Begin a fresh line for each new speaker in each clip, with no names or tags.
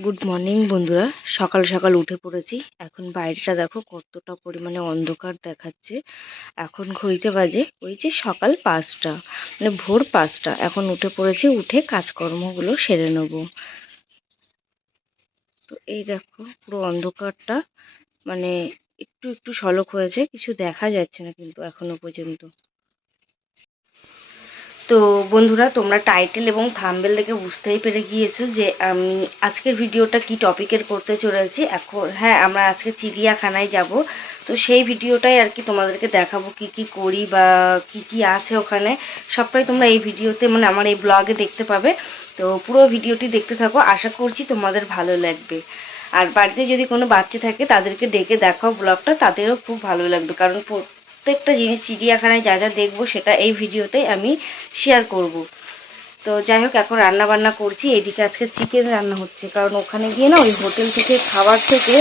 Good morning বন্ধুরা। সকাল সকাল উঠে পড়েছি। এখন বাইরেটা দেখো কতটা পরিমাণে অন্ধকার দেখাচ্ছে। এখন ঘড়িতে বাজে ওই যে সকাল পাঁচটা মানে ভোর পাঁচটা। এখন উঠে পড়েছি, উঠে কাজকর্মগুলো সেরে নেব। তো এই দেখো পুরো অন্ধকারটা মানে একটু একটু সলক হয়েছে, কিছু দেখা যাচ্ছে না কিন্তু এখনও পর্যন্ত। তো বন্ধুরা, তোমরা টাইটেল এবং থাম্বেল দেখে বুঝতেই পেরে গিয়েছো যে আমি আজকের ভিডিওটা কি টপিকের করতে চলেছি। এখন হ্যাঁ আমরা আজকে চিড়িয়াখানায় যাব। তো সেই ভিডিওটাই আর কি তোমাদেরকে দেখাবো কি কি করি বা কি কি আছে ওখানে। সবটাই তোমরা এই ভিডিওতে মানে আমার এই ব্লগে দেখতে পাবে। তো পুরো ভিডিওটি দেখতে থাকো। আশা করছি তোমাদের ভালো লাগবে। আর বাড়িতে যদি কোনো বাচ্চা থাকে, তাদেরকে ডেকে দেখাও ব্লগটা তাদেরও খুব ভালো লাগবে। কারণ প্রত্যেকটা জিনিস চিড়িয়াখানায় যা যা দেখব সেটা এই ভিডিওতে আমি শেয়ার করব। তো যাই হোক, এখন রান্না বান্না করছি। এদিকে আজকে চিকেন রান্না হচ্ছে। কারণ ওখানে গিয়ে না ওই হোটেল থেকে খাবার থেকে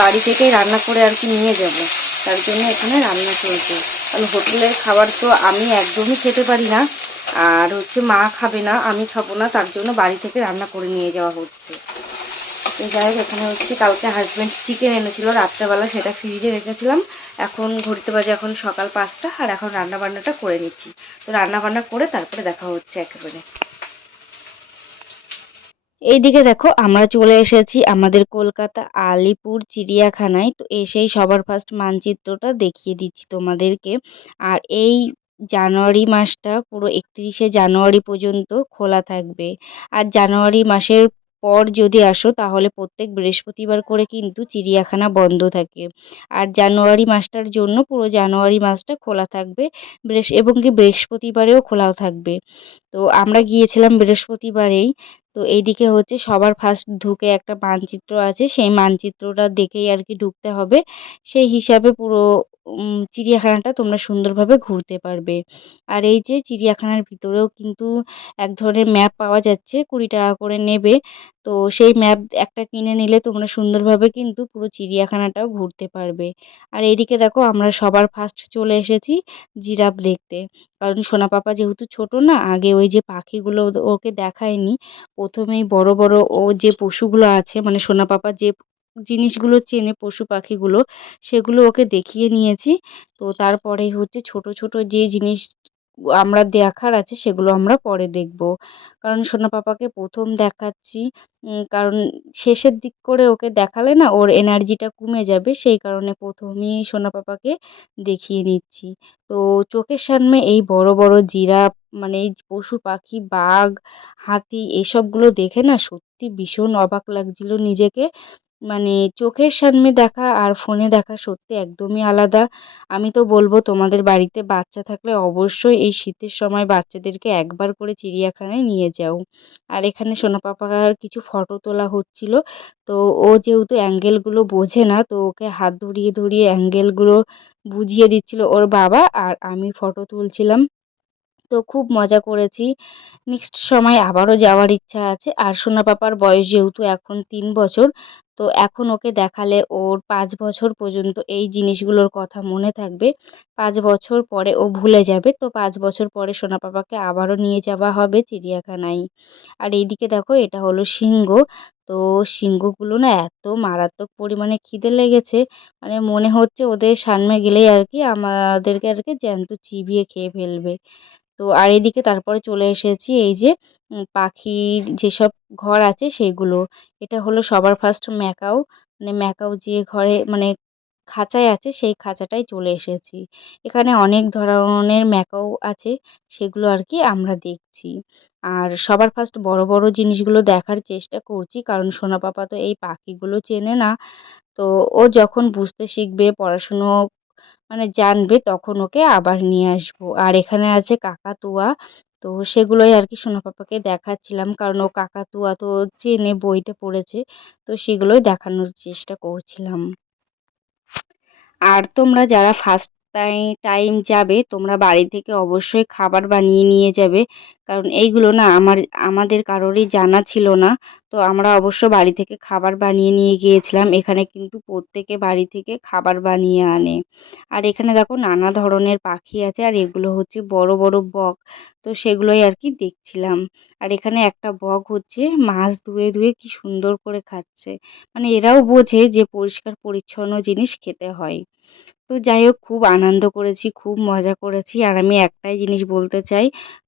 বাড়ি থেকেই রান্না করে আর কি নিয়ে যাব। তার জন্য এখানে রান্না চলছে। কারণ হোটেলের খাবার তো আমি একদমই খেতে পারি না। আর হচ্ছে মা খাবে না, আমি খাব না। তার জন্য বাড়ি থেকে রান্না করে নিয়ে যাওয়া হচ্ছে। তো যাই হোক, এখানে হচ্ছে কালকে হাজব্যান্ড চিকেন এনেছিল। রাত্রেবেলা সেটা ফ্রিজে রেখেছিলাম। এখন ঘুরতে বাজে এখন সকাল পাঁচটা আর এখন রান্না বান্নাটা করে নিচ্ছি। তো রান্না বান্না করে তারপরে দেখা হচ্ছে একেবারে। এইদিকে দেখো, আমরা চলে এসেছি আমাদের কলকাতা আলিপুর চিড়িয়াখানায়। তো এসেই সবার ফার্স্ট মানচিত্রটা দেখিয়ে দিচ্ছি তোমাদেরকে। আর এই জানুয়ারি মাসটা পুরো একত্রিশে জানুয়ারি পর্যন্ত খোলা থাকবে। আর জানুয়ারি মাসের পর যদি আসো, তাহলে প্রত্যেক বৃহস্পতিবার করে কিন্তু চিড়িয়াখানা বন্ধ থাকে। আর জানুয়ারি মাসটার জন্য পুরো জানুয়ারি মাসটা খোলা থাকবে এবং কি বৃহস্পতিবারেও খোলাও থাকবে। তো আমরা গিয়েছিলাম বৃহস্পতিবারেই, তো এইদিকে হচ্ছে সবার ফার্স্ট ঢুকে একটা মানচিত্র আছে, সেই মানচিত্রটা দেখেই আর কি ঢুকতে হবে। সেই হিসাবে পুরো চিড়িয়াখানাটা তোমরা সুন্দরভাবে ঘুরতে পারবে। আর এই যে চিড়িয়াখানার ভিতরেও কিন্তু এক ধরনের ম্যাপ পাওয়া যাচ্ছে, কুড়ি টাকা করে নেবে। তো সেই ম্যাপ একটা কিনে নিলে তোমরা সুন্দরভাবে কিন্তু পুরো চিড়িয়াখানাটাও ঘুরতে পারবে। আর এইদিকে দেখো আমরা সবার ফার্স্ট চলে এসেছি জিরাফ দেখতে। কারণ সোনা পাপা যেহেতু ছোট না, আগে ওই যে পাখিগুলো ওকে দেখায়নি। প্রথমেই বড় বড় ও যে পশুগুলো আছে মানে সোনা পাপা যে জিনিসগুলো চেনে, পশু পাখিগুলো, সেগুলো ওকে দেখিয়ে নিয়েছি। তো তারপরেই হচ্ছে ছোট ছোট যে জিনিস আমরা দেখার আছে সেগুলো আমরা পরে দেখব। কারণ সোনা পাপাকে প্রথম দেখাচ্ছি কারণ শেষের দিক করে ওকে দেখালে না ওর এনার্জিটা কমে যাবে, সেই কারণে প্রথমেই সোনা পাপাকে দেখিয়ে নিচ্ছি। তো চোখের সামনে এই বড় বড় জিরাফ মানে এই পশু পাখি, বাঘ, হাতি, এসবগুলো দেখে না সত্যি ভীষণ অবাক লাগছিল নিজেকে। মানে চোখের সামনে দেখা আর ফোনে দেখা সত্যি একদমই আলাদা। আমি তো বলব তোমাদের বাড়িতে বাচ্চা থাকলে অবশ্যই এই শীতের সময় বাচ্চাদেরকে একবার করে চিড়িয়াখানায় নিয়ে যাও। আর এখানে সোনা পাপার কিছু ফটো তোলা হচ্ছিল। তো ও যেহেতু অ্যাঙ্গেলগুলো বোঝে না, তো ওকে হাত ধরিয়ে ধরিয়ে অ্যাঙ্গেলগুলো বুঝিয়ে দিচ্ছিল ওর বাবা আর আমি ফটো তুলছিলাম। তো খুব মজা করেছি। নেক্সট সময় আবারও যাওয়ার ইচ্ছা আছে। আর সোনা পাপার বয়স যেহেতু এখন তিন বছর, তো এখন ওকে দেখালে ওর পাঁচ বছর পর্যন্ত এই জিনিসগুলোর কথা মনে থাকবে। পাঁচ বছর পরে ও ভুলে যাবে, তো পাঁচ বছর পরে সোনা পাপাকে আবারও নিয়ে যাওয়া হবে চিড়িয়াখানায়। আর এইদিকে দেখো, এটা হলো সিংহ। তো সিংহগুলো না এত মারাত্মক পরিমাণে খিদে লেগেছে মানে মনে হচ্ছে ওদের সামনে গেলেই আর কি আমাদেরকে আর কি জ্যান্ত চিবিয়ে খেয়ে ফেলবে। তো আর এদিকে তারপরে চলে এসেছি এই যে পাখির যেসব ঘর আছে সেগুলো। এটা হলো সবার ফার্স্ট ম্যাকাও। মানে ম্যাকাও যে ঘরে মানে খাঁচায় আছে সেই খাঁচাটায় চলে এসেছি। এখানে অনেক ধরনের ম্যাকাও আছে, সেগুলো আর কি আমরা দেখছি। আর সবার ফার্স্ট বড় বড় জিনিসগুলো দেখার চেষ্টা করছি, কারণ সোনা পাপা তো এই পাখিগুলো চেনে না। তো ও যখন বুঝতে শিখবে, পড়াশুনো মানে জানবে তখন ওকে আবার নিয়ে আসব। আর এখানে আছে কাকাতুয়া। তো সেগুলোই আর কি সোনা পাপাকে দেখাচ্ছিলাম। কারণ ও কাকাতুয়া তো চেনে, বইতে পড়েছে। তো সেগুলোই দেখানোর চেষ্টা করছিলাম। আর তোমরা যারা ফার্স্ট টাই টাইম যাবে, তোমরা বাড়ি থেকে অবশ্যই খাবার বানিয়ে নিয়ে যাবে। কারণ এইগুলো না আমার, আমাদের কারোরই জানা ছিল না। তো আমরা অবশ্য বাড়ি থেকে খাবার বানিয়ে নিয়ে গিয়েছিলাম। এখানে কিন্তু প্রত্যেকে বাড়ি থেকে খাবার বানিয়ে আনে। আর এখানে দেখো নানা ধরনের পাখি আছে, আর এগুলো হচ্ছে বড় বড় বক। তো সেগুলোই আর কি দেখছিলাম। আর এখানে একটা বক হচ্ছে, মাছ ধুয়ে ধুয়ে কি সুন্দর করে খাচ্ছে। মানে এরাও বোঝে যে পরিষ্কার, পরিচ্ছন্ন জিনিস খেতে হয়। তো যাই হোক, খুব আনন্দ করেছি, খুব মজা করেছি। আর আমি একটাই জিনিস বলতে চাই,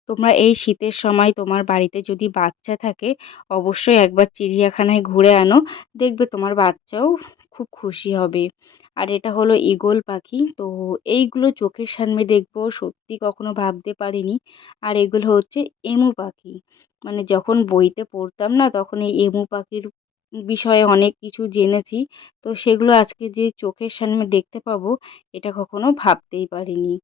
তোমরা এই শীতের সময় তোমার বাড়িতে যদি বাচ্চা থাকে, অবশ্যই একবার চিড়িয়াখানায় ঘুরে আনো, দেখবে তোমার বাচ্চাও খুব খুশি হবে। আর এটা হলো ঈগল পাখি, তো এইগুলো চোখের সামনে দেখব, সত্যি কখনো ভাবতে পারিনি। আর এগুলো হচ্ছে এমু পাখি মানে যখন বইতে পড়তাম না, তখন এই এমু পাখির বিষয়ে অনেক কিছু জেনেছি। তো সেগুলো আজকে যে চোখের সামনে দেখতে পাবো, এটা কখনো ভাবতেই পারিনি।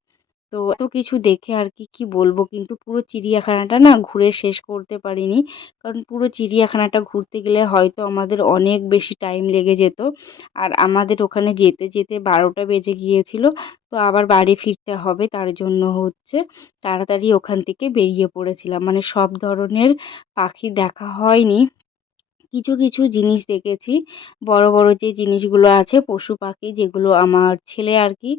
তো এত কিছু দেখে আর কি কি বলব? কিন্তু পুরো চিড়িয়াখানাটা না ঘুরে শেষ করতে পারিনি। কারণ পুরো চিড়িয়াখানাটা ঘুরতে গেলে হয়তো আমাদের অনেক বেশি টাইম লেগে যেত। আর আমাদের ওখানে যেতে যেতে বারোটা বেজে গিয়েছিল। তো আবার বাড়ি ফিরতে হবে, তার জন্য হচ্ছে তাড়াতাড়ি ওখান থেকে বেরিয়ে পড়েছিলাম। মানে সব ধরনের পাখি দেখা হয়নি। কিছু কিছু জিনিস দেখেছি। বড় বড় যে জিনিসগুলো আছে, পশু পাখি যেগুলো আমার ছেলে আর কি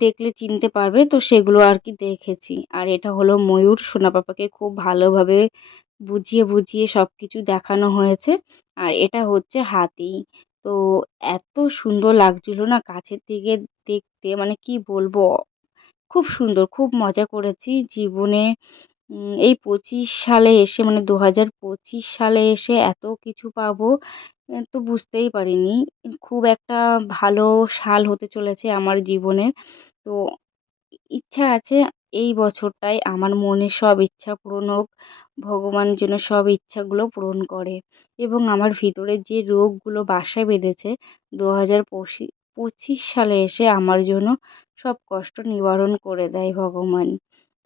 দেখলে চিনতে পারবে, তো সেগুলো আর কি দেখেছি। আর এটা হলো ময়ূর। সোনা পাপাকে খুব ভালোভাবে বুঝিয়ে বুঝিয়ে সব কিছু দেখানো হয়েছে। আর এটা হচ্ছে হাতি। তো এত সুন্দর লাগছিল না কাছের থেকে দেখতে মানে কি বলব? খুব সুন্দর, খুব মজা করেছি জীবনে। এই পঁচিশ সালে এসে মানে দু হাজার পঁচিশ সালে এসে এত কিছু পাবো তো বুঝতেই পারিনি। খুব একটা ভালো সাল হতে চলেছে আমার জীবনের তো ইচ্ছা আছে এই বছরটায় আমার মনের সব ইচ্ছা পূরণ হোক, ভগবান যেন সব ইচ্ছাগুলো পূরণ করে। এবং আমার ভিতরে যে রোগগুলো বাসা বেঁধেছে দু হাজার পঁচিশ সালে এসে আমার জন্য সব কষ্ট নিবারণ করে দেয় ভগবান।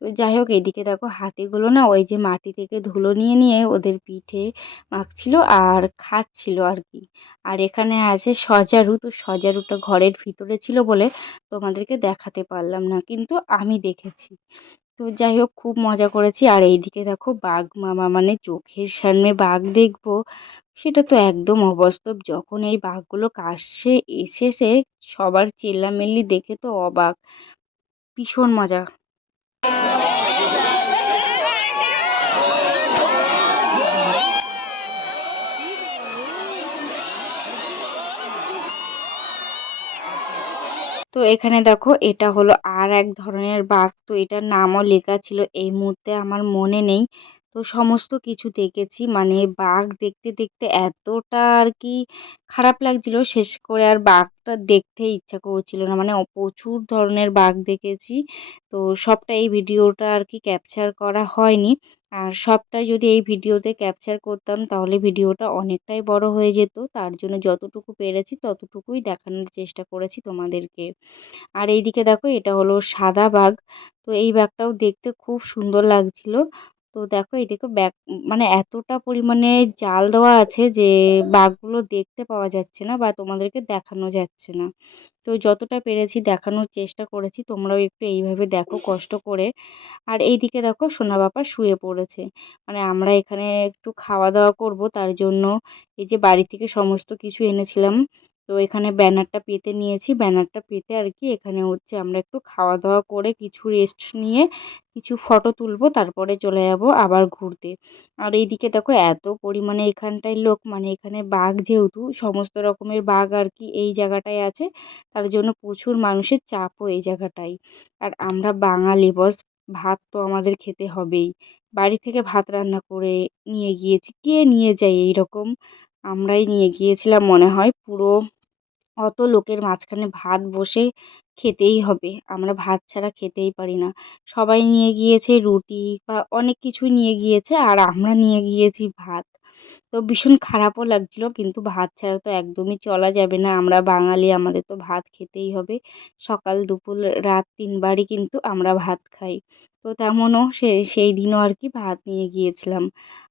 তো যাই হোক, এদিকে দেখো হাতিগুলো না ওই যে মাটি থেকে ধুলো নিয়ে নিয়ে ওদের পিঠে মাখছিল আর খাচ্ছিল আর কি আর এখানে আছে সজারু, তো সজারুটা ঘরের ভিতরে ছিল বলে তোমাদেরকে দেখাতে পারলাম না, কিন্তু আমি দেখেছি। তো যাই হোক, খুব মজা করেছি। আর এইদিকে দেখো বাঘ মামা মানে চোখের সামনে বাঘ দেখব, সেটা তো একদম অবাস্তব। যখন এই বাঘগুলো কাছে এসেছে, সবার চেল্লামেল্লি দেখে তো অবাক। ভীষণ মজা। তো এখানে দেখো, এটা হলো আর এক ধরনের বাঘ। তো এটার নামও লেখা ছিল, এই মুহূর্তে আমার মনে নেই। তো সমস্ত কিছু দেখেছি মানে বাঘ দেখতে দেখতে এতটা আর কি খারাপ লাগছিল, শেষ করে আর বাঘটা দেখতে ইচ্ছা করছিল না। মানে প্রচুর ধরনের বাঘ দেখেছি। তো সবটা এই ভিডিওটা আর কি ক্যাপচার করা হয়নি। আর সবটাই যদি এই ভিডিওতে ক্যাপচার করতাম, তাহলে ভিডিওটা অনেকটাই বড় হয়ে যেত। তার জন্য যতটুকু পেরেছি, ততটুকুই দেখানোর চেষ্টা করেছি তোমাদেরকে। আর এইদিকে দেখো, এটা হলো সাদা বাঘ। তো এই বাঘটাও দেখতে খুব সুন্দর লাগছিল। তো দেখো এদিকে ব্যাগ মানে এতটা পরিমাণে জাল দেওয়া আছে যে বাঘগুলো দেখতে পাওয়া যাচ্ছে না বা তোমাদেরকে দেখানো যাচ্ছে না। তো যতটা পেরেছি দেখানোর চেষ্টা করেছি, তোমরাও একটু এইভাবে দেখো কষ্ট করে। আর এই দিকে দেখো সোনা বাপা শুয়ে পড়েছে। মানে আমরা এখানে একটু খাওয়া দাওয়া করব, তার জন্য এই যে বাড়ি থেকে সমস্ত কিছু এনেছিলাম। তো এখানে ব্যানারটা পেতে নিয়েছি। ব্যানারটা পেতে আর কি এখানে হচ্ছে আমরা একটু খাওয়া দাওয়া করে কিছু রেস্ট নিয়ে কিছু ফটো তুলবো, তারপরে চলে যাব আবার ঘুরতে। আর এইদিকে দেখো এত পরিমাণে এখানটায় লোক মানে এখানে বাঘ যেহেতু, সমস্ত রকমের বাঘ আর কি এই জায়গাটায় আছে। তার জন্য প্রচুর মানুষের চাপও এই জায়গাটায়। আর আমরা বাঙালি বস ভাত তো আমাদের খেতে হবেই। বাড়ি থেকে ভাত রান্না করে নিয়ে গিয়েছি। কে নিয়ে যায় এইরকম? আমরাই নিয়ে গিয়েছিলাম মনে হয় পুরো অত লোকের মাঝখানে ভাত বসে খেতেই হবে। আমরা ভাত ছাড়া খেতেই পারি না। সবাই নিয়ে গিয়েছে রুটি বা অনেক কিছুই নিয়ে গিয়েছে আর আমরা নিয়ে গিয়েছি ভাত। তো ভীষণ খারাপও লাগছিল কিন্তু ভাত ছাড়া তো একদমই চলা যাবে না। আমরা বাঙালি, আমাদের তো ভাত খেতেই হবে। সকাল, দুপুর, রাত তিনবারই কিন্তু আমরা ভাত খাই। তো তেমনও সে, সেই দিনও আর কি ভাত নিয়ে গিয়েছিলাম।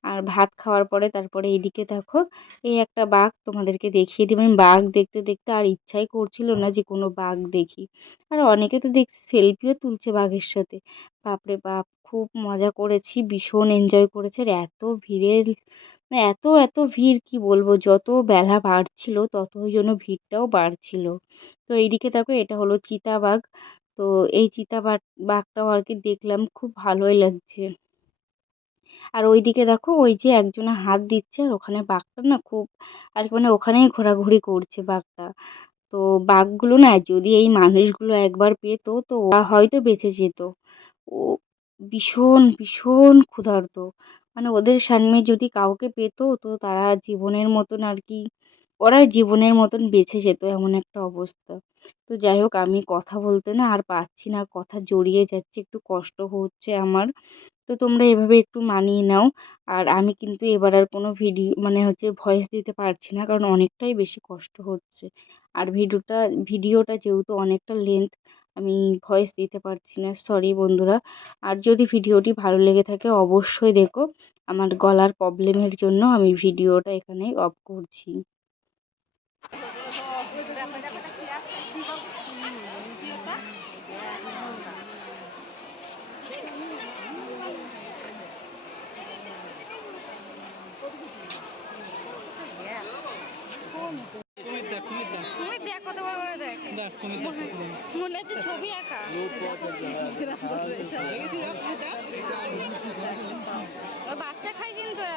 আর ভাত খাওয়ার পরে তারপরে এইদিকে দেখো, এই একটা বাঘ তোমাদেরকে দেখিয়ে দিই। আমি বাঘ দেখতে দেখতে আর ইচ্ছাই করছিল না যে কোনো বাঘ দেখি। আর অনেকে তো দেখছি সেলফিও তুলছে বাঘের সাথে। বাপরে বাপ, খুব মজা করেছি, ভীষণ এনজয় করেছে। আর এত ভিড়ের মানে এত এত ভিড় কি বলব? যত বেলা বাড়ছিল ততই যেন ভিড়টাও বাড়ছিল। তো এইদিকে দেখো, এটা হলো চিতাবাঘ। তো এই চিতাবাঘ বাঘটাও আর কি দেখলাম, খুব ভালোই লাগছে। আর ওইদিকে দেখো, ওই যে একজনে হাত দিচ্ছে, আর ওখানে বাঘটা না খুব আর কি মানে ওখানেই ঘোরাঘুরি করছে বাঘটা। তো বাঘগুলো না, যদি এই মানুষগুলো একবার পেতো, তো ওরা হয়তো বেঁচে যেত। ও ভীষণ ভীষণ ক্ষুধার্ত। মানে ওদের সামনে যদি কাউকে পেতো, তো তারা জীবনের মতন আর কি ওরা জীবনের মতন বেঁচে যেত এমন একটা অবস্থা। তো যাই হোক, আমি কথা বলতে না আর পারছি না, কথা জড়িয়ে যাচ্ছে, একটু কষ্ট হচ্ছে আমার। তো তোমরা এভাবে একটু মানিয়ে নাও। আর আমি কিন্তু এবার আর কোনো ভিডিও মানে হচ্ছে ভয়েস দিতে পারছি না, কারণ অনেকটাই বেশি কষ্ট হচ্ছে। আর ভিডিওটা ভিডিওটা যেহেতু অনেকটা লেন্থ আমি ভয়েস দিতে পারছি না সরি বন্ধুরা। আর যদি ভিডিওটি ভালো লেগে থাকে, অবশ্যই দেখো, আমার গলার প্রবলেমের জন্য আমি ভিডিওটা এখানে অফ করছি
কুমির দেখ কুমির দেখ
কুমির দেখ কত বড় বড় দেখ
দেখ কুমির দেখ কত বড়।
মনে হচ্ছে ছবি আঁকা। বাচ্চা খায় কিন্তু?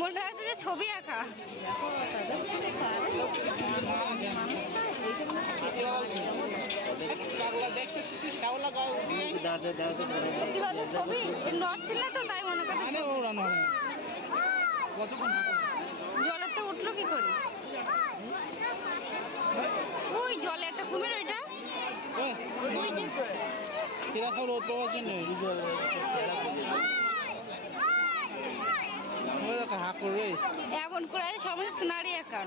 মনে হচ্ছে যে ছবি আঁকা। ছবি? নড়ছে না তো তাই মনে করছে। জলের তো উঠল কি করে? ওই জলে একটা কুমির ওইটা
ওই,
যে।
রোদ পাওয়ার জন্য। করবে।
এমন করে সবাই সোনারি একা।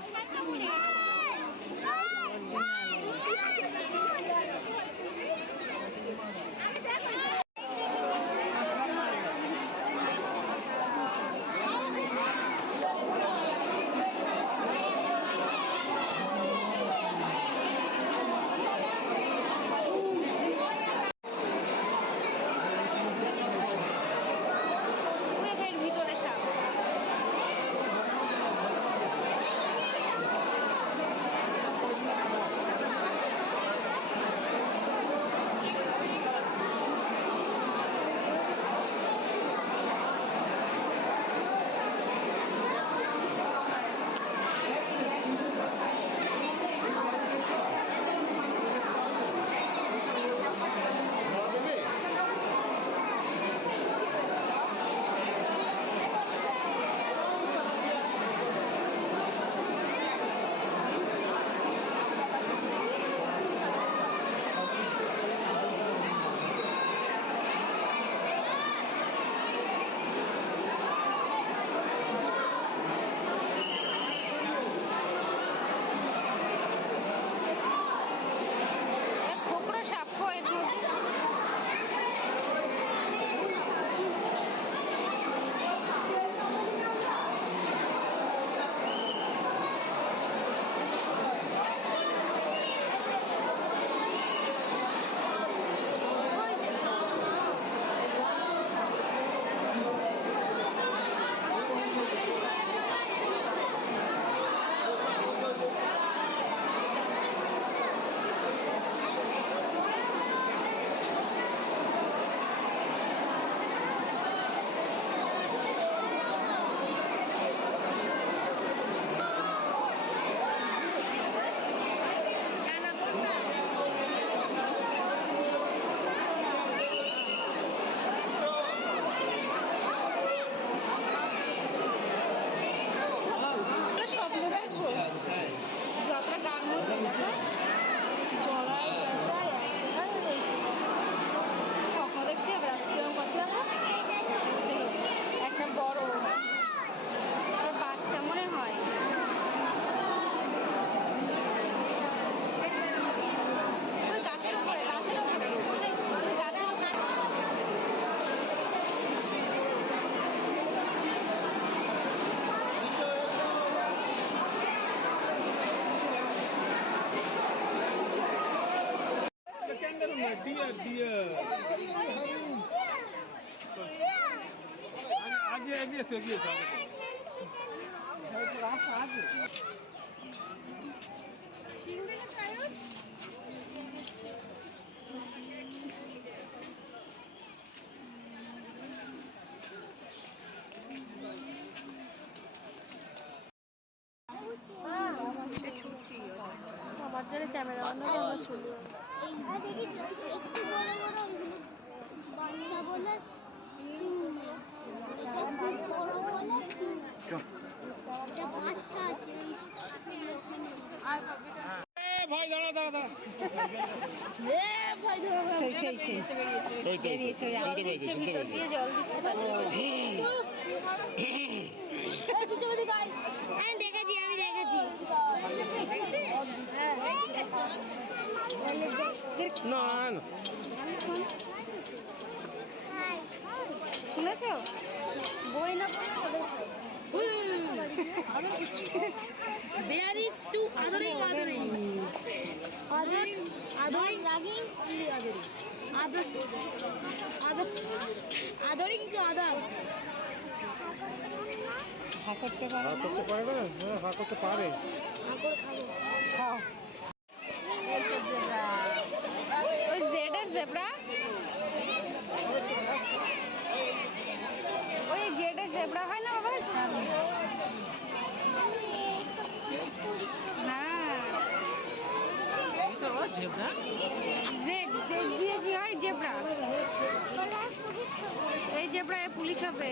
আগে আগে এসে গিয়েছে
আমার জন্য ক্যামেরা বন্ধ করে আমার ওইগুলো বাচ্চা বলে বলে আমি দেখেছি আমি দেখেছি
না না।
শুনেছো বই না othering. Othering othering lagging only othering. Other other othering to other.
হা করতে পারে না হ্যাঁ, হা করতে পারে
জেব্রা ওই জেডের জেব্রা হয় না বাবা? হ্যাঁ। জেড জেড দিয়ে কি হয়? জেব্রা। এই জেব্রা পুলিশ হবে।